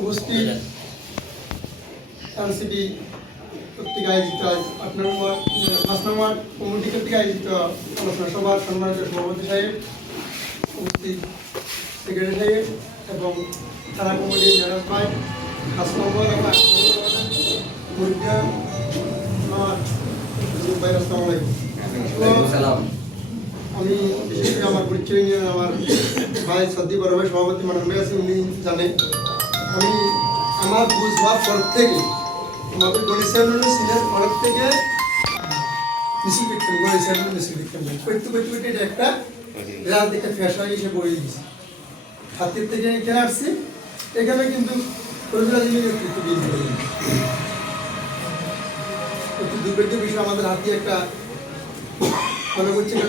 উপস্থিত এনসিপি কর্তৃক আয়োজিত 5 নম্বর কমিটি কর্তৃক আয়োজিত আলোচনা সভার সম্মানিত সভাপতি সাহেব, উপস্থিত সেক্রেটারি সাহেব এবং থানা কমিটির মেয়র ভাই, 5 নম্বর এবং 8 নম্বর আমি বিশেষ করে আমার পরিচয় নিয়ে আমার ভাই সদ্দি বড় ভাই সভাপতি মানব ভাই আছে, উনি জানেন। আমি আমার বুঝবার পর থেকে আমাদের গণিত সিনের পর থেকে মিছিল বিজ্ঞান গণিত মিছিল বিজ্ঞান করতে এটা একটা রাজনীতি ফ্যাশন হিসেবে বই দিয়েছি। হাতের থেকে এখানে আসছি, এখানে কিন্তু নেতৃত্ব দিয়ে অতি দুর্ভাগ্য বিষয় আমাদের হাতে একটা মনে করছে একটা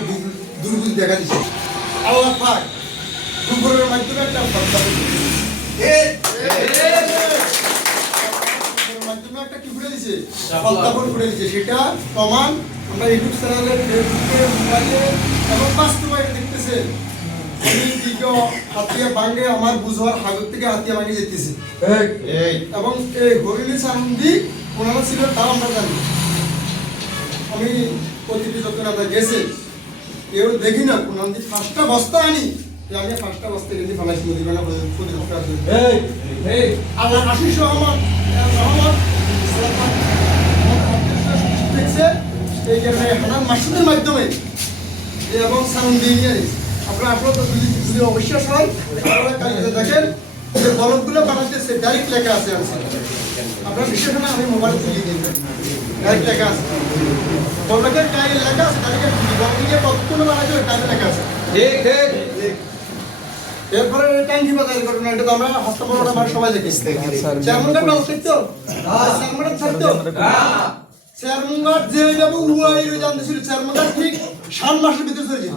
দুর্বল দেখা দিচ্ছে। আল্লাহ পাক দুপুরের মাধ্যমে একটা মাধ্যমে একটা কি ঘুরে দিচ্ছে, প্রত্যাপন ঘুরে দিচ্ছে। সেটা প্রমাণ আমরা ইউটিউব চ্যানেলে, ফেসবুকে, মোবাইলে এবং বাস্তবায়ন দেখতেছে। আমি দীর্ঘ হাতিয়া ভাঙে আমার বুঝবার হাগর থেকে হাতিয়া ভাঙে যেতেছে এবং এই হরিণী সানন্দি ওনারা ছিল তাও আমরা জানি। আমি প্রতিটি যত নেতা গেছে কেউ দেখি না কোন 5টা বস্তা আনি, আমি 5টা বস্তা কিন্তু ফেলাইছি মুদিখানা আল্লাহ আশিস রহমান দেখছে এই কারণে হানান মাসুদের মাধ্যমে এবং সানন্দি নিয়ে আপনারা তো যদি অবশ্যই হয় কালকে দেখেন যে বলকগুলো বানাতেছে ডাইরেক্ট লেখা আছে। আপনার বিশেষ না আমি মোবাইল তুলে দিন, ডাইরেক্ট লেখা আছে বলকের কাজে লেখা আছে, তাদেরকে বলকে কতগুলো বানাতে কাজে লেখা আছে। এরপরে ট্যাঙ্কি বাজার ঘটনা, এটা তো আমরা হস্তমরণ আমার সবাই দেখি। চেয়ারম্যানটা নাম সত্য, চেয়ারম্যানটা সত্য, চেয়ারম্যান যে যাবো উড়াই জানতে ছিল, চেয়ারম্যানটা ঠিক 7 মাসের ভিতরে চলে যেত।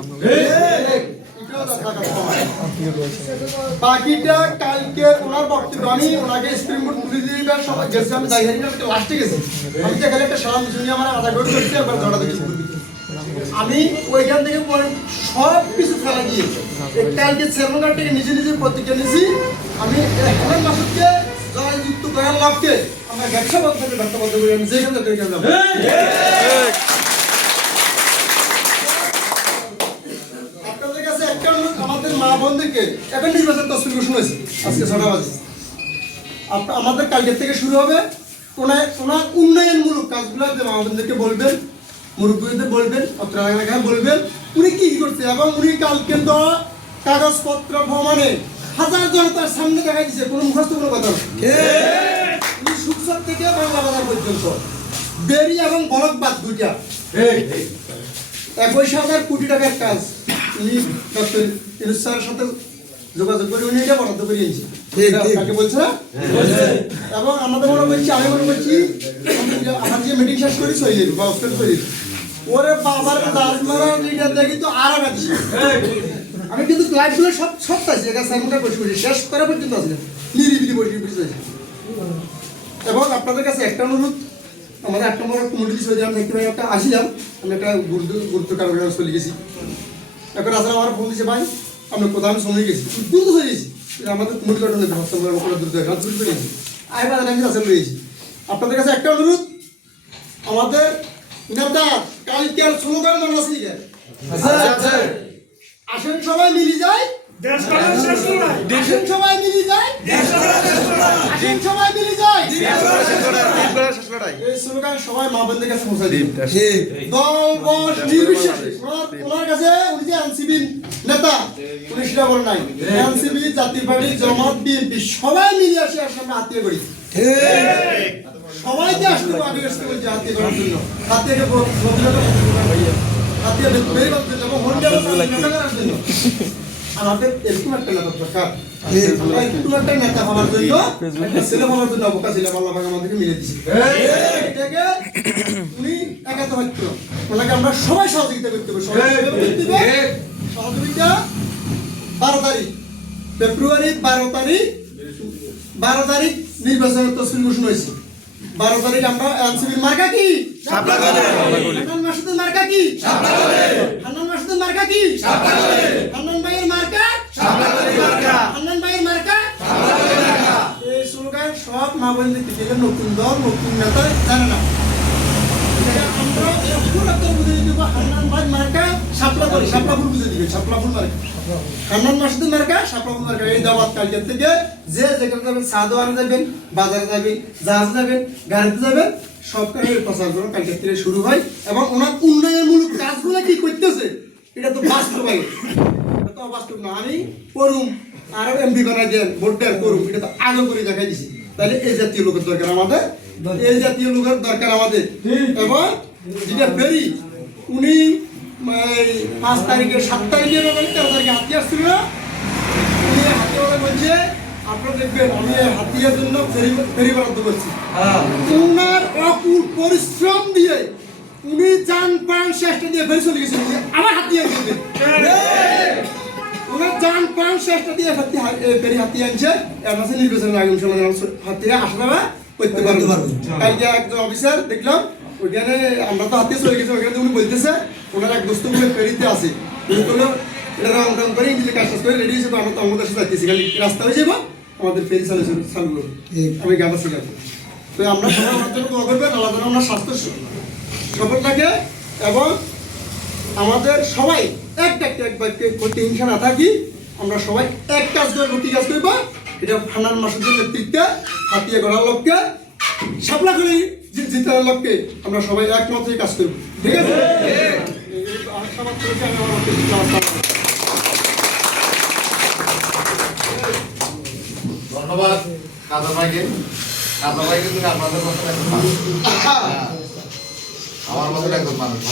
বাকিটা কালকে ওনার বক্তব্য আমি ওনাকে স্প্রিং বোর্ড তুলে দিবার সবাই গেছে, আমি দায়ী লাস্টে গেছি। আমি দেখালে একটা সালাম শুনি আমার আধা ঘন্টা করছি, একবার জড়া দেখেছি। আমি ওইখান থেকে পরে সব কিছু ফেলা দিয়ে কালকে চেয়ারম্যান থেকে নিজে নিজে প্রতিজ্ঞা নিয়েছি, আমি হানান মাসুদকে জয়যুক্ত করার লাভকে আমরা ব্যবসা বন্ধ করে আমি যেখানে যাবো। আপনাদের কাছে একটা অনুরোধ, আমাদের মা বোনদেরকে এখন নির্বাচন তসবির ঘোষণা হয়েছে আজকে 6টা বাজে। আমাদের কালকের থেকে শুরু হবে ওনার উন্নয়নমূলক কাজগুলো মা বোনদেরকে বলবেন, মুরব্বীদের বলবেন, এলাকায় বলবেন উনি কি করছে এবং উনি কালকে তো কাগজপত্র ভ্রমণে হাজার জনতার সামনে দেখা দিচ্ছে, কোনো মুখস্থ কোনো কথা নয়। উনি সুকসর থেকে বাংলা বাজার পর্যন্ত বেরি এবং বলকবাদ দুইটা 21,000 কোটি টাকার কাজ উনি ডক্টর ইউনূস স্যারের সাথে যোগাযোগ করে উনি এটা বরাদ্দ করে নিয়েছে। কাকে বলছে না? এবং আমাদের মনে করছি, আমি মনে করছি আমার যে মিটিং শেষ করি সহিল বা অস্ট্রেল সহিল ওরে বাবার দাস মারা লিডার দেখি তো আর আমি কিন্তু ক্লাইভগুলো সব চাইছি, এটা সাইমনটা বসে শেষ করা পর্যন্ত আছে নিরিবিলি বসে। এবং আপনাদের কাছে একটা অনুরোধ, আমাদের 8 নম্বর কমিটি চলে যান দেখতে পাই একটা আসিলাম, আমি একটা গুরুত্ব কারণে চলে গেছি। এখন আসলে আমার ফোন দিচ্ছে, ভাই আমরা কোথাও আমি সময় গেছি, দ্রুত চলে গেছি, আমাদের কমিটি গঠন দ্রুত করে গেছি, আয় বাজার আমি আসলে রয়েছি। আপনাদের কাছে একটা অনুরোধ, আমাদের নেতা কালকের স্লোগান মনে আছে, আসেন সবাই মিলি যায়, আসেন সবাই মিলি যায়, আসেন সবাই মিলি যায়, এই স্লোগান সবাই মা বোনদের কাছে পৌঁছে দিন। দল বস নির্বিশেষে ওনার কাছে উনি যে এনসিপি নেতা উনি সেটা বলেন নাই, এনসিপি জাতীয় পার্টি জামাত বিএনপি সবাই মিলে আসে আমরা আত্মীয় করি, সবাইকে আসতে আগে আসতে বলছি হাতিয়ে করার জন্য, হাতিয়ে আমাদের এরকম একটা নেতা দরকার, এরকম একটা নেতা হওয়ার জন্য ছেলে হওয়ার জন্য অবকাশ ছিল আল্লাহ আমাদেরকে মিলে দিচ্ছে। এটাকে উনি একাত্ম হইত ওনাকে আমরা সবাই সহযোগিতা করতে হবে। সহযোগিতা 12 তারিখ ফেব্রুয়ারি 12 তারিখ নির্বাচনের তফসিল ঘোষণা হয়েছে। 12 তারিখ আমরা এনসিপির মার্কা কি? হান্নান মাসুদের মার্কা কি? হান্নান মাসুদের মার্কা কি? হান্নান ভাইয়ের মার্কা? হান্নান ভাইয়ের মার্কা? এই সব মা বোন দেখতে গেলে নতুন দল নতুন নেতা জানে না আমরা একটু একটা বুঝে দিব হান্নান ভাই মার্কা শাপলা করি শাপলা ফুল বুঝে দিবে শাপলা ফুল মার্কা হান্নান মাসুদ মার্কা শাপলা ফুল মার্কা এই দাওয়াত কালকে থেকে যে যেখানে যাবেন সাদওয়ান যাবেন বাজারে যাবেন জাহাজ যাবেন গাড়িতে যাবেন সব কাজের প্রচার করুন কালকে থেকে শুরু হয় এবং ওনার উন্নয়নমূলক কাজগুলো কি করতেছে এটা তো বাস্তবায়ন এটা তো অবাস্তব না আমি করুম আরো এমপি বানাই দেন ভোট দেন করুম এটা তো আগে করে দেখাই দিছি তাহলে এই জাতীয় লোকের দরকার আমাদের এই জাতীয় লোকের দরকার আমাদের এবং যেটা ফেরি উনি 5 তারিখে 7 তারিখে 13 তারিখে হাতি আসছিল না উনি হাতে বলছে আপনারা দেখবেন আমি হাতিয়ার জন্য ফেরি বরাদ্দ করছি ওনার অকুল পরিশ্রম দিয়ে উনি যান প্রাণ চেষ্টা দিয়ে ফেরি চলে গেছেন আমার হাতিয়া দিবেন ওনার যান প্রাণ চেষ্টা দিয়ে ফেরি হাতিয়া আনছে এর মাসে নির্বাচনের আগে হাতিয়া আসা করতে পারবো কালকে একজন অফিসার দেখলাম ওইখানে আমরা তো হাতে চলে গেছি ওইখানে উনি বলতেছে ওনার এক দোস্ত বলে ফেরিতে আছে উনি বললো এটা রং রং করে ইংলিশে কাজ করে রেডি হিসেবে আমরা তো আমাদের সাথে যাচ্ছি খালি রাস্তা হয়ে যাবো আমাদের ফেরি চালু করবো আমি গাঁদা শিখাবো তো আমরা সবাই আমার জন্য দোয়া করবেন আল্লাহ যেন আমরা স্বাস্থ্য সফল থাকে এবং আমাদের সবাই একবার করতে হিংসা না থাকি আমরা সবাই এক কাজ করে রুটি কাজ করবো এটা হান্নান মাসুদের নেতৃত্বে হাতিয়ে গড়ার লক্ষ্যে শাপলা করে জিতার লক্ষ্যে আমরা সবাই একমত হয়ে কাজ করবো ঠিক আছে ধন্যবাদ কাজা ভাইকে কিন্তু আপনাদের মতন একজন মানুষ আমার মতন একজন মানুষ